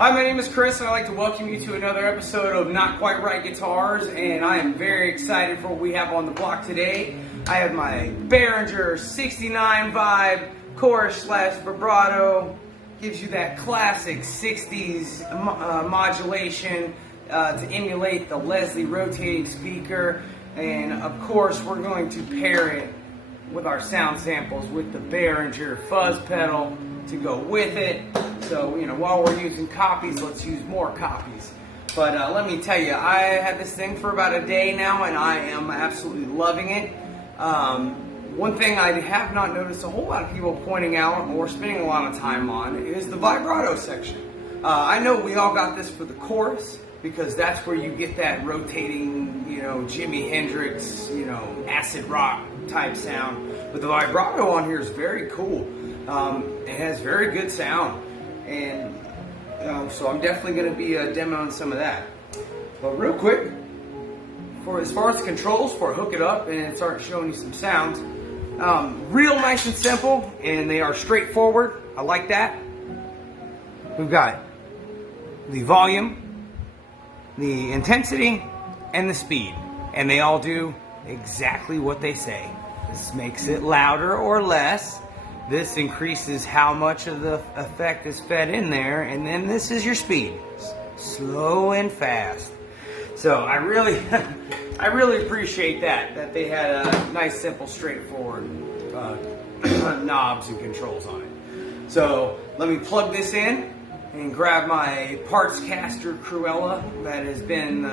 Hi, my name is Chris, and I'd like to welcome you to another episode of Not Quite Right Guitars, and I am very excited for what we have on the block today. I have my Behringer 69 Vibe chorus / vibrato. Gives you that classic 60s modulation to emulate the Leslie rotating speaker, and of course we're going to pair it with our sound samples with the Behringer Fuzz pedal to go with it. So, you know, while we're using copies, let's use more copies. But let me tell you, I had this thing for about a day now, and I am absolutely loving it. One thing I have not noticed a whole lot of people pointing out or spending a lot of time on is the vibrato section. I know we all got this for the chorus, because that's where you get that rotating, you know, Jimi Hendrix, you know, acid rock type sound. But the vibrato on here is very cool. It has very good sound. And so I'm definitely going to be demoing some of that. But real quick, as far as the controls, before I hook it up and start showing you some sounds, real nice and simple, and they are straightforward. I like that. We've got the volume, the intensity, and the speed, and they all do exactly what they say. This makes it louder or less. This increases how much of the effect is fed in there, and then this is your speed, slow and fast. So I really appreciate that they had a nice, simple, straightforward knobs and controls on it. So let me plug this in and grab my partscaster Cruella that has been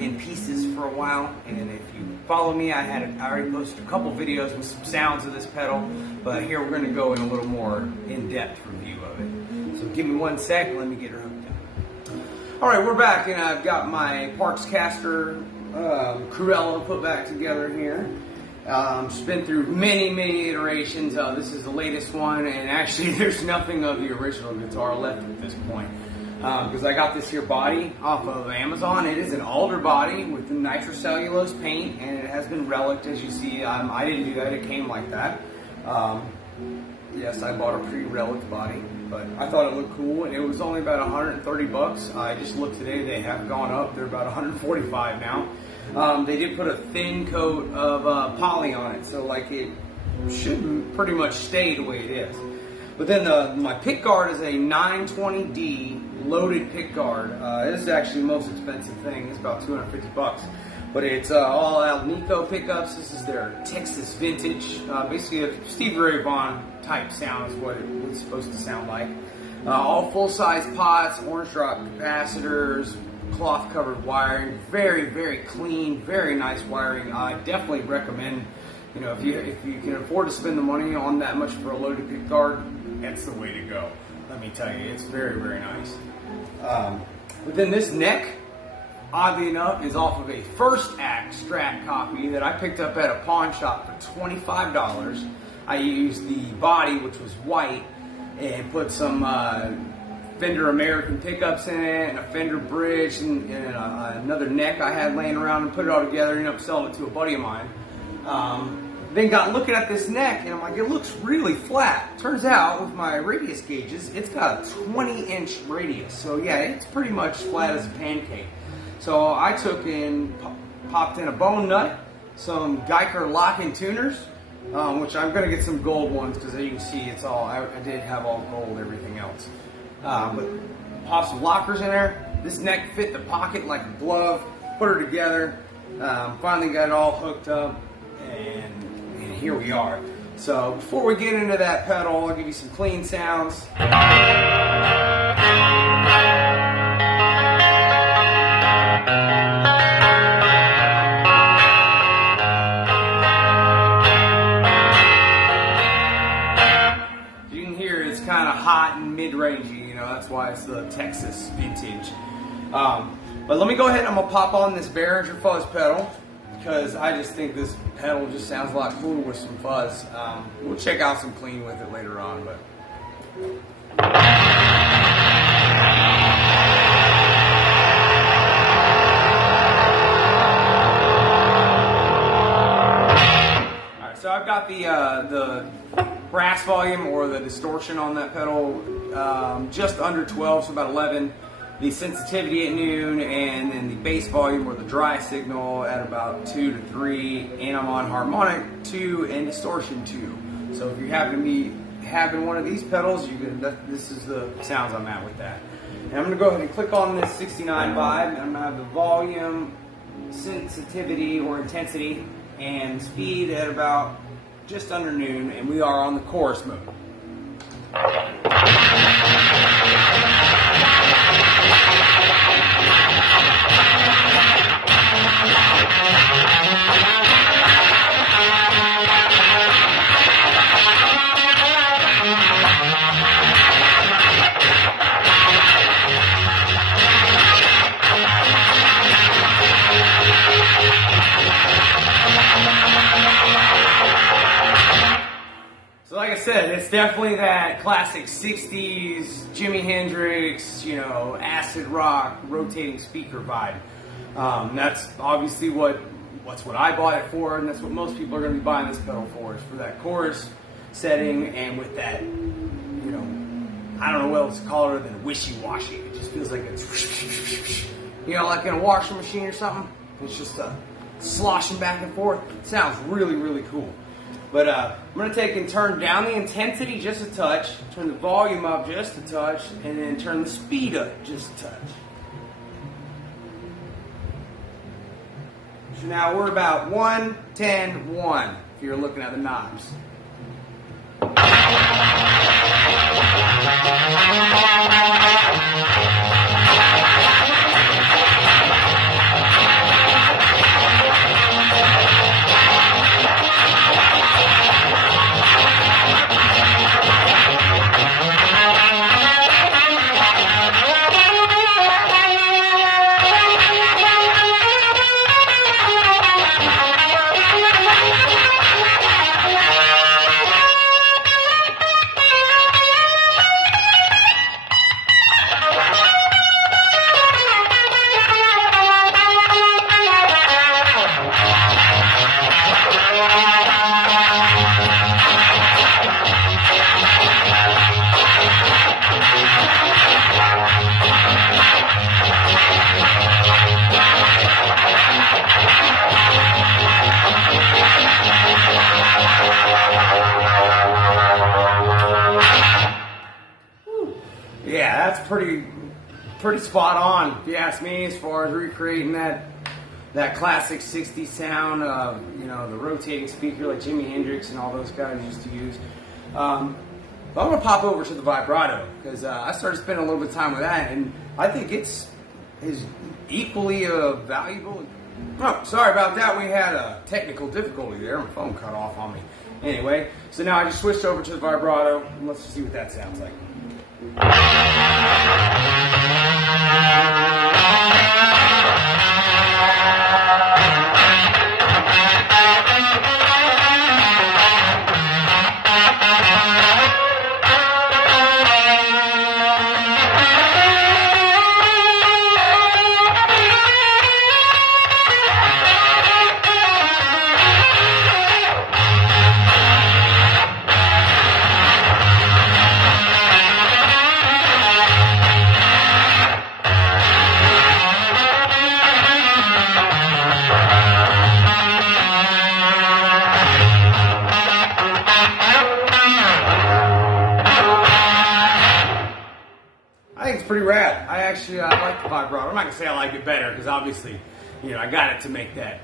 in pieces for a while. And if you follow me, I already posted a couple videos with some sounds of this pedal, but here we're going to go in a little more in-depth review of it. So give me 1 sec, let me get her hooked up. Alright, we're back, and I've got my partscaster Cruella put back together here. It's been through many iterations. This is the latest one, and actually there's nothing of the original guitar left at this point. Because I got this here body off of Amazon. It is an alder body with the nitrocellulose paint, and it has been reliced, as you see. I didn't do that, it came like that. Yes, I bought a pre-relic body, but I thought it looked cool, and it was only about 130 bucks. I just looked today, they have gone up. They're about 145 now. They did put a thin coat of poly on it, so like it should pretty much stay the way it is. But then my pick guard is a 920D loaded pick guard. This is actually the most expensive thing. It's about 250 bucks. But it's all Alnico pickups. This is their Texas vintage. Basically a Stevie Ray Vaughan type sound is what it was supposed to sound like. All full-size pots, orange drop capacitors, cloth covered wiring, very clean, very nice wiring. I definitely recommend, you know, if you can afford to spend the money on that much for a loaded pick guard, that's the way to go. Let me tell you, it's very nice. But then this neck, oddly enough, is off of a First Act Strat copy that I picked up at a pawn shop for $25. I used the body, which was white, and put some Fender American pickups in it, and a Fender bridge, and another neck I had laying around, and put it all together and ended up selling it to a buddy of mine. Then got looking at this neck, and I'm like, it looks really flat. Turns out, with my radius gauges, it's got a 20-inch radius. So yeah, it's pretty much flat as a pancake. So I took and popped in a bone nut, some Geiger lock-in tuners, which I'm going to get some gold ones, because as you can see, it's all, I did have all gold, everything else. But pop some lockers in there. This neck fit the pocket like a glove. Put her together. Finally got it all hooked up, and here we are. So before we get into that pedal, I'll give you some clean sounds. You can hear it's kind of hot and mid-rangey, you know, that's why it's the Texas vintage. But let me go ahead, I'm going to pop on this Behringer Fuzz pedal, because I just think this pedal just sounds a lot cooler with some fuzz. We'll check out some clean with it later on, but... Alright, so I've got the brass volume or the distortion on that pedal just under 12, so about 11. the sensitivity at noon, and then the bass volume or the dry signal at about 2 to 3, and I'm on harmonic 2 and distortion 2. So if you happen to be having one of these pedals, this is the sounds I'm at with that. And I'm going to go ahead and click on this 69 vibe, and I'm going to have the volume, sensitivity or intensity, and speed at about just under noon, and we are on the chorus mode. So like I said, it's definitely that classic 60s Jimi Hendrix, you know, acid rock, rotating speaker vibe. That's obviously what I bought it for, and that's what most people are going to be buying this pedal for, is for that chorus setting, and with that, you know, I don't know what else to call it other than wishy-washy. It just feels like it's, you know, like in a washing machine or something. It's just sloshing back and forth. It sounds really, really cool. But I'm going to take and turn down the intensity just a touch, turn the volume up just a touch, and then turn the speed up just a touch. So now we're about 1, 10, 1, if you're looking at the knobs. Yeah, that's pretty spot on, if you ask me, as far as recreating that classic 60s sound of, you know, the rotating speaker like Jimi Hendrix and all those guys used to use. But I'm going to pop over to the vibrato, because I started spending a little bit of time with that, and I think it's equally valuable. Oh, sorry about that. We had a technical difficulty there. My phone cut off on me. Anyway, so now I just switched over to the vibrato, and let's just see what that sounds like. Pretty rad. I like the vibrato. I'm not gonna say I like it better, because obviously, you know, I got it to make that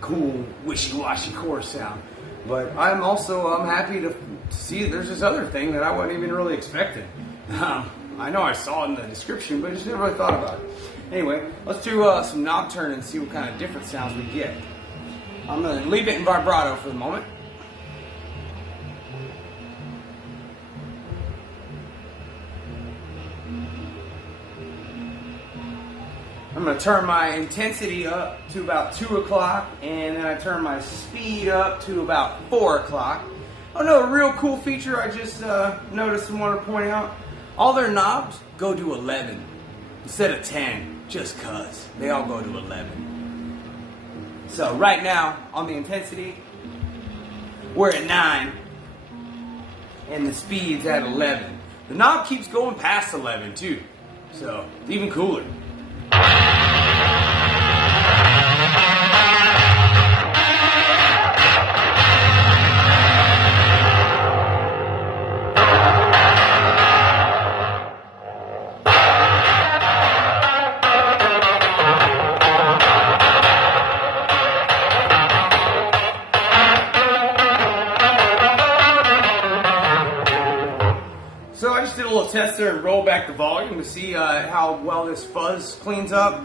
cool wishy-washy chorus sound. But I'm happy to see there's this other thing that I wasn't even really expecting. I know I saw it in the description, but I just never really thought about it. Anyway, let's do some knob turn and see what kind of different sounds we get. I'm gonna leave it in vibrato for the moment. I'm going to turn my intensity up to about 2 o'clock, and then I turn my speed up to about 4 o'clock. Oh no, a real cool feature I just noticed and wanted to point out. All their knobs go to 11 instead of 10, just cuz. They all go to 11. So right now, on the intensity, we're at 9, and the speed's at 11. The knob keeps going past 11 too. So, it's even cooler. So I just did a little test there and roll back the volume to see how well this fuzz cleans up.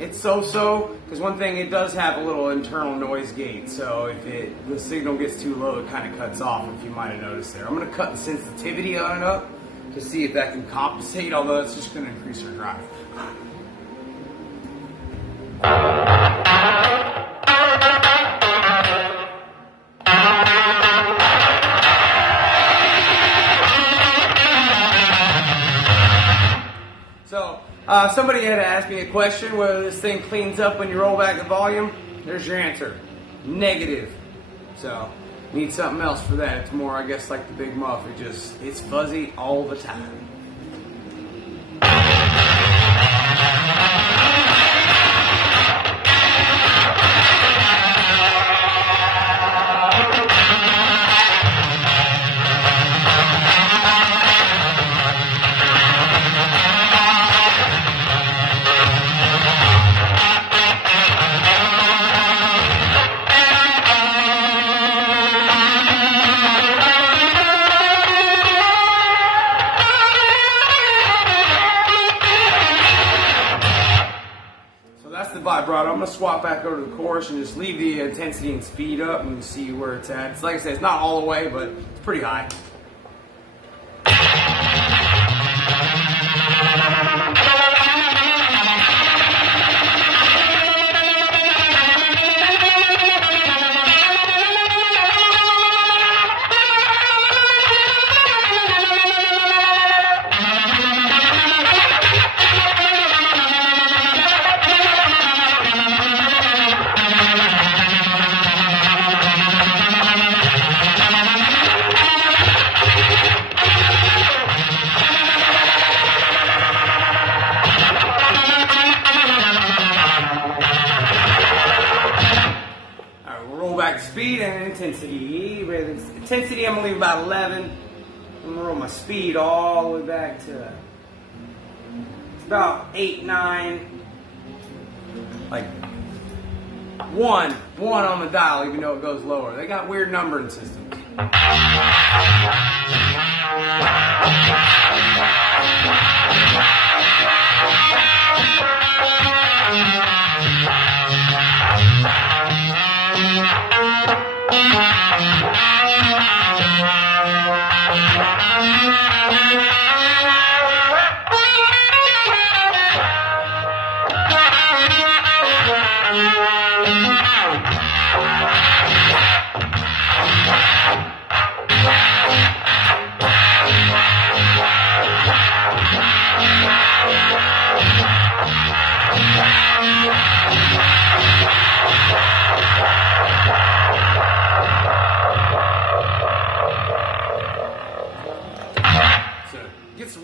It's so-so, because one thing, it does have a little internal noise gate, so if the signal gets too low, it kind of cuts off, if you might have noticed there. I'm going to cut the sensitivity on it up to see if that can compensate, although it's just going to increase our drive. So, somebody had asked me a question whether this thing cleans up when you roll back the volume. There's your answer. Negative. So, need something else for that. It's more, I guess, like the Big Muff. It's fuzzy all the time. Vibrato. I'm going to swap back over to the chorus and just leave the intensity and speed up and see where it's at. It's like I said, it's not all the way, but it's pretty high. Speed and intensity. Intensity, I'm going to leave about 11. I'm going to roll my speed all the way back to about 8, 9. Like 1 on the dial, even though it goes lower. They got weird numbering systems.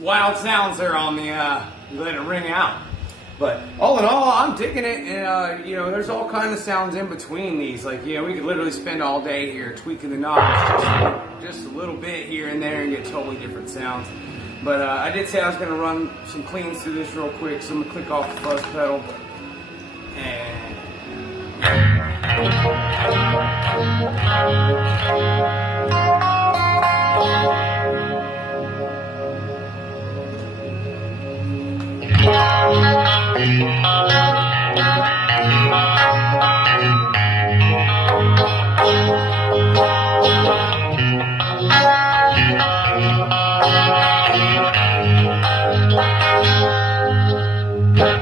Wild sounds there on the you let it ring out, but all in all, I'm digging it. And you know, there's all kinds of sounds in between these. Like, you know, we could literally spend all day here tweaking the knobs just a little bit here and there and get totally different sounds. But I did say I was going to run some cleans through this real quick, so I'm going to click off the fuzz pedal and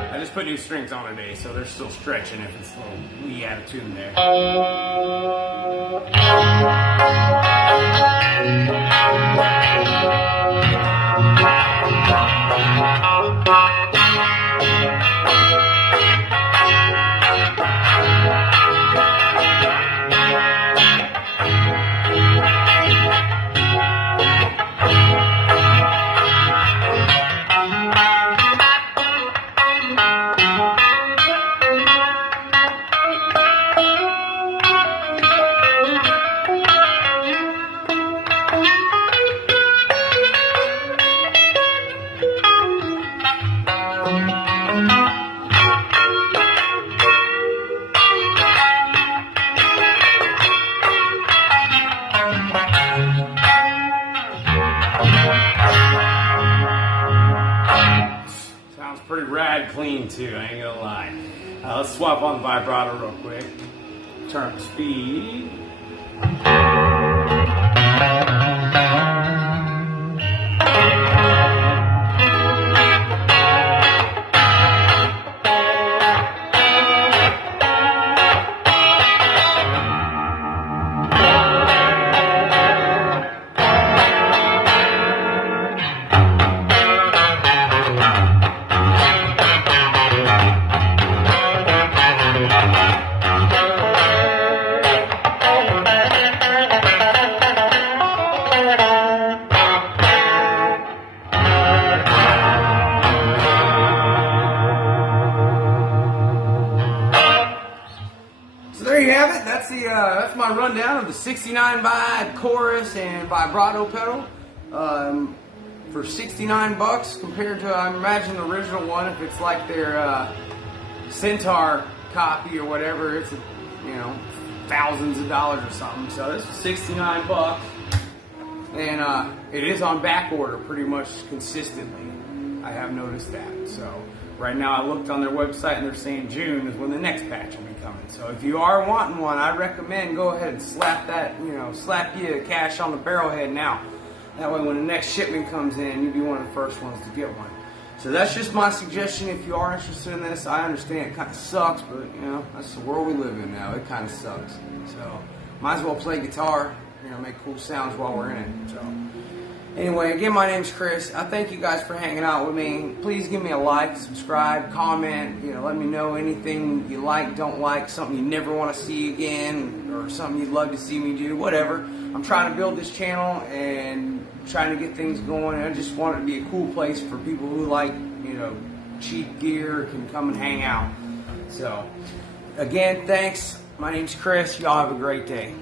I just put new strings on today, so they're still stretching if it's a little wee out of tune there. ride clean too, I ain't gonna lie. Let's swap on the vibrato real quick. Turn up the speed. There you have it. That's my rundown of the 69 vibe chorus and vibrato pedal for 69 bucks compared to, I imagine, the original one. If it's like their Centaur copy or whatever, it's thousands of dollars or something. So this is 69 bucks, and it is on back order pretty much consistently. I have noticed that. So right now I looked on their website and they're saying June is when the next batch will be coming. So if you are wanting one, I recommend go ahead and slap you cash on the barrelhead now. That way when the next shipment comes in, you'll be one of the first ones to get one. So that's just my suggestion. If you are interested in this, I understand it kind of sucks, but that's the world we live in now. It kind of sucks. So might as well play guitar, make cool sounds while we're in it. So anyway, again, my name's Chris. I thank you guys for hanging out with me. Please give me a like, subscribe, comment. Let me know anything you like, don't like, something you never want to see again, or something you'd love to see me do, whatever. I'm trying to build this channel and trying to get things going. I just want it to be a cool place for people who like, cheap gear, can come and hang out. So, again, thanks. My name's Chris. Y'all have a great day.